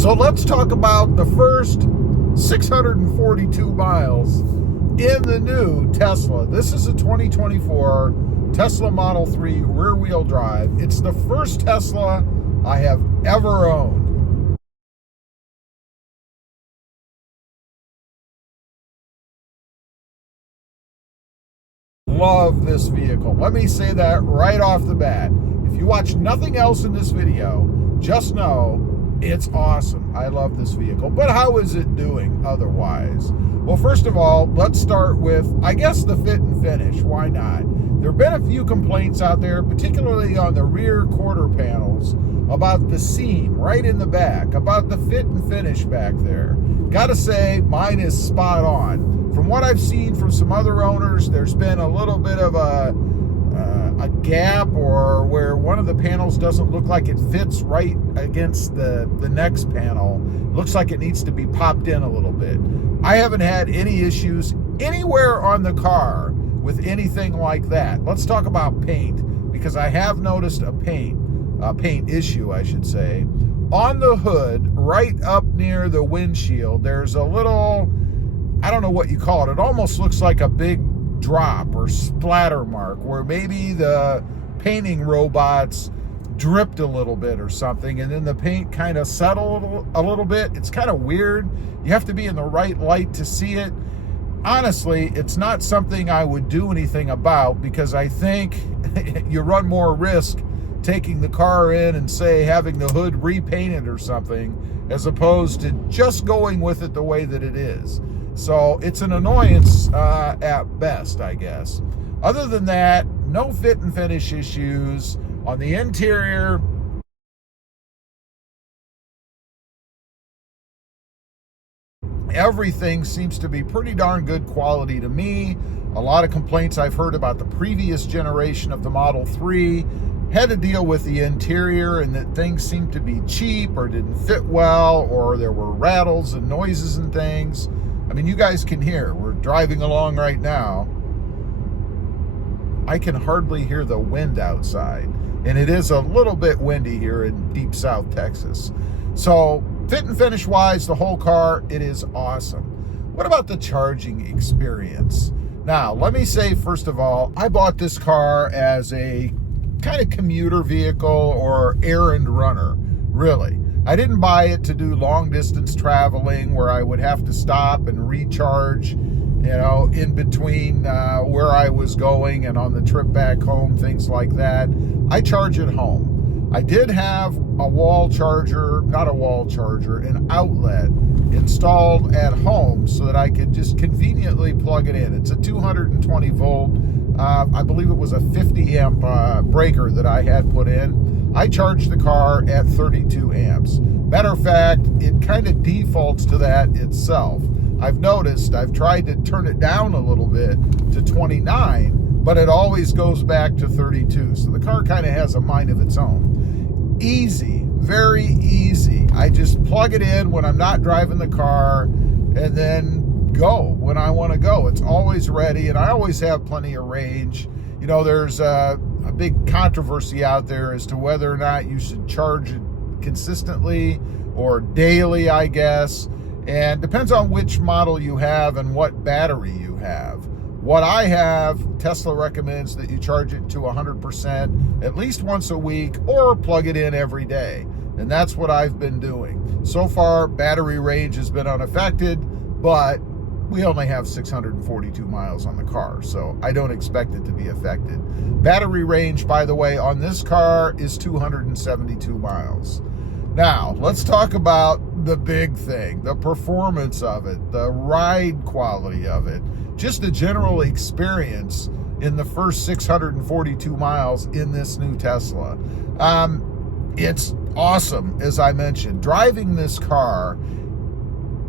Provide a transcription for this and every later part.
So let's talk about the first 642 miles in the new Tesla. This is a 2024 Tesla Model 3 rear-wheel drive. It's the first Tesla I have ever owned. Love this vehicle. Let me say that right off the bat. If you watch nothing else in this video, just know it's awesome. I love this vehicle. But how is it doing otherwise? Well, first of all, let's start with, I guess, the fit and finish. Why not? There have been a few complaints out there, particularly on the rear quarter panels, about the seam right in the back, about the fit and finish back there. Gotta say, mine is spot on. From what I've seen from some other owners, there's been a little bit of a gap, or where one of the panels doesn't look like it fits right against the next panel. It looks like it needs to be popped in a little bit. I haven't had any issues anywhere on the car with anything like that. Let's talk about paint, because I have noticed a paint issue, I should say. On the hood, right up near the windshield, there's a little, I don't know what you call it. It almost looks like a big drop or splatter mark, where maybe the painting robots dripped a little bit or something, and then the paint kind of settled a little bit. It's kind of weird. You have to be in the right light to see it. Honestly, it's not something I would do anything about, because I think you run more risk taking the car in and, say, having the hood repainted or something, as opposed to just going with it the way that it is. So it's an annoyance at best, I guess. Other than that, no fit and finish issues. On the interior, everything seems to be pretty darn good quality to me. A lot of complaints I've heard about the previous generation of the Model 3 had to deal with the interior, and that things seemed to be cheap or didn't fit well, or there were rattles and noises and things. I mean, you guys can hear. We're driving along right now. I can hardly hear the wind outside, and it is a little bit windy here in deep South Texas. So fit and finish wise, the whole car, it is awesome. What about the charging experience? Now, let me say, first of all, I bought this car as a kind of commuter vehicle or errand runner, really. I didn't buy it to do long distance traveling where I would have to stop and recharge, in between where I was going and on the trip back home, things like that. I charge at home. I did have an outlet installed at home so that I could just conveniently plug it in. It's a 220 volt, I believe it was a 50 amp breaker that I had put in. I charged the car at 32 amps. Matter of fact, it kind of defaults to that itself. I've noticed, I've tried to turn it down a little bit to 29, but it always goes back to 32. So the car kind of has a mind of its own. Easy, very easy. I just plug it in when I'm not driving the car and then go when I want to go. It's always ready, and I always have plenty of range. There's a big controversy out there as to whether or not you should charge it consistently or daily, I guess. And depends on which model you have and what battery you have. What I have, Tesla recommends that you charge it to 100% at least once a week, or plug it in every day. And that's what I've been doing. So far, battery range has been unaffected, but we only have 642 miles on the car, so I don't expect it to be affected. Battery range, by the way, on this car is 272 miles. Now, let's talk about the big thing, the performance of it, the ride quality of it, just the general experience in the first 642 miles in this new Tesla. It's awesome, as I mentioned. Driving this car,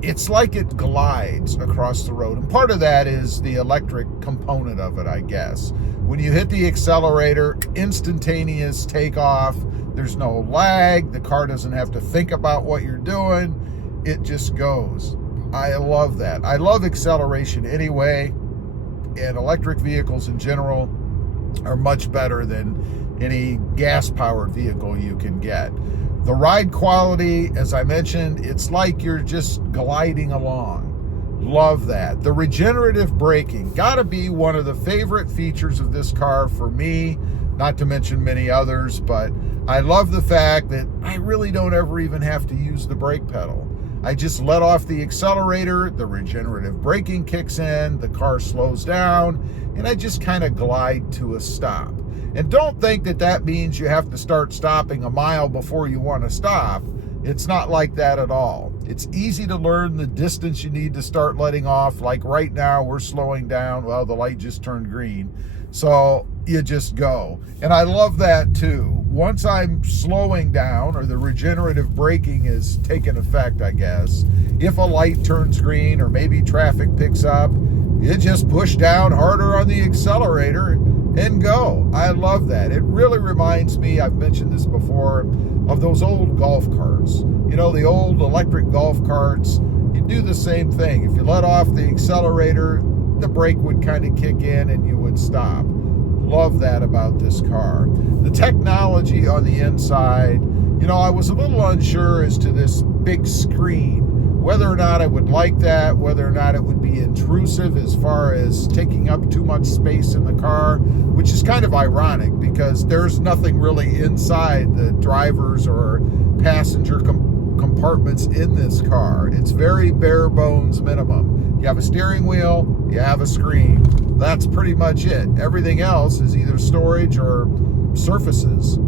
it's like it glides across the road. And part of that is the electric component of it, I guess. When you hit the accelerator, instantaneous takeoff. There's no lag. The car doesn't have to think about what you're doing. It just goes. I love that. I love acceleration anyway, and electric vehicles in general are much better than any gas-powered vehicle you can get. The ride quality, as I mentioned, it's like you're just gliding along. Love that. The regenerative braking, gotta be one of the favorite features of this car for me, not to mention many others, but I love the fact that I really don't ever even have to use the brake pedal. I just let off the accelerator, the regenerative braking kicks in, the car slows down, and I just kind of glide to a stop. And don't think that that means you have to start stopping a mile before you want to stop. It's not like that at all. It's easy to learn the distance you need to start letting off. Like right now, we're slowing down. Well, the light just turned green. So you just go. And I love that too. Once I'm slowing down, or the regenerative braking is taking effect, I guess, if a light turns green or maybe traffic picks up, you just push down harder on the accelerator and go. I love that. It really reminds me, I've mentioned this before, of those old golf carts. You know, the old electric golf carts, you do the same thing. If you let off the accelerator, the brake would kind of kick in and you would stop. Love that about this car. The technology on the inside, you know, I was a little unsure as to this big screen, whether or not I would like that, whether or not it would be intrusive as far as taking up too much space in the car, which is kind of ironic because there's nothing really inside the driver's or passenger compartments in this car. It's very bare bones minimum. You have a steering wheel, you have a screen. That's pretty much it. Everything else is either storage or surfaces.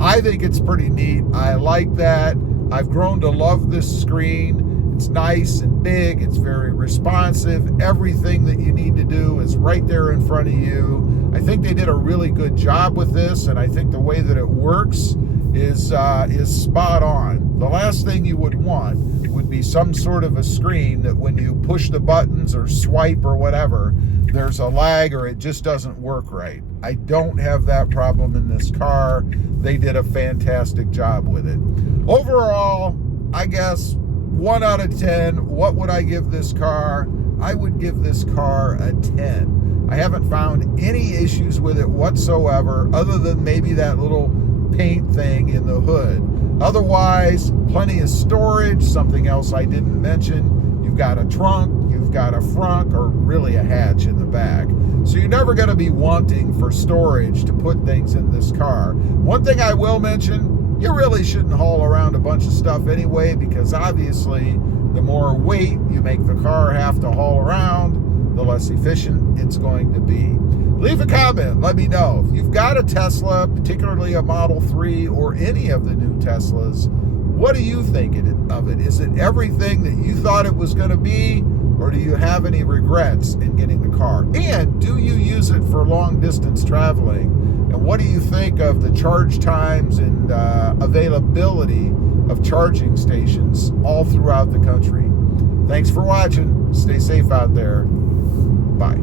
I think it's pretty neat. I like that. I've grown to love this screen. It's nice and big. It's very responsive. Everything that you need to do is right there in front of you. I think they did a really good job with this, and I think the way that it works is spot on. The last thing you would want would be some sort of a screen that when you push the buttons or swipe or whatever, there's a lag or it just doesn't work right. I don't have that problem in this car. They did a fantastic job with it. Overall, I guess 1 out of 10. What would I give this car? I would give this car a 10. I haven't found any issues with it whatsoever, other than maybe that little paint thing in the hood. Otherwise, plenty of storage. Something else I didn't mention, you've got a trunk, you've got a front, or really a hatch in the back. So you're never going to be wanting for storage to put things in this car. One thing I will mention, you really shouldn't haul around a bunch of stuff anyway, because obviously the more weight you make the car have to haul around, the less efficient it's going to be. Leave a comment. Let me know. If you've got a Tesla, particularly a Model 3 or any of the new Teslas, what do you think of it? Is it everything that you thought it was going to be, or do you have any regrets in getting the car? And do you use it for long distance traveling? And what do you think of the charge times and availability of charging stations all throughout the country? Thanks for watching. Stay safe out there. Bye.